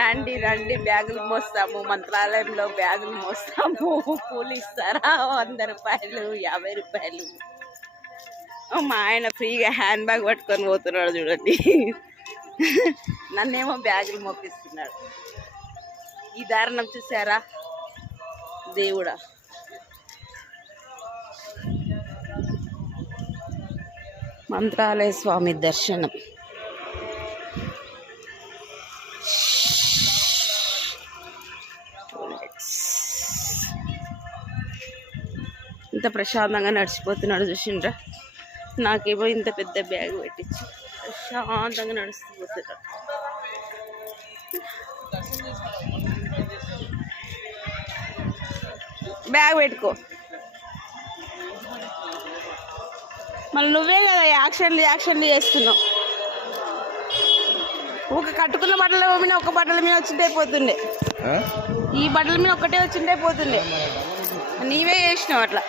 రండి రండి, బ్యాగులు మోస్తాము, మంత్రాలయంలో బ్యాగులు మోస్తాము. కూలి ఇస్తారా? 100 రూపాయలు, 50 రూపాయలు. మా ఆయన ఫ్రీగా హ్యాండ్ బ్యాగ్ పట్టుకొని పోతున్నాడు చూడండి. నన్నేమో బ్యాగులు మోపిస్తున్నాడు. ఈ దారుణం చూసారా దేవుడా. మంత్రాలయ స్వామి దర్శనం. ఇంత ప్రశాంతంగా నడిచిపోతున్నాడు చూసిండ్రా. నాకేమో ఇంత పెద్ద బ్యాగ్ పెట్టించి ప్రశాంతంగా నడుస్తూ పోతున్నాడు. బ్యాగ్ పెట్టుకో. మళ్ళీ నువ్వే కదా యాక్షన్లు చేస్తున్నావు. ఒక కట్టుకున్న బట్టల మీద ఒక బట్టల మీద వచ్చింటే పోతుండే, ఈ బట్టల మీద ఒక్కటే వచ్చింటే పోతుండే. నీవే చేసినావు అట్లా.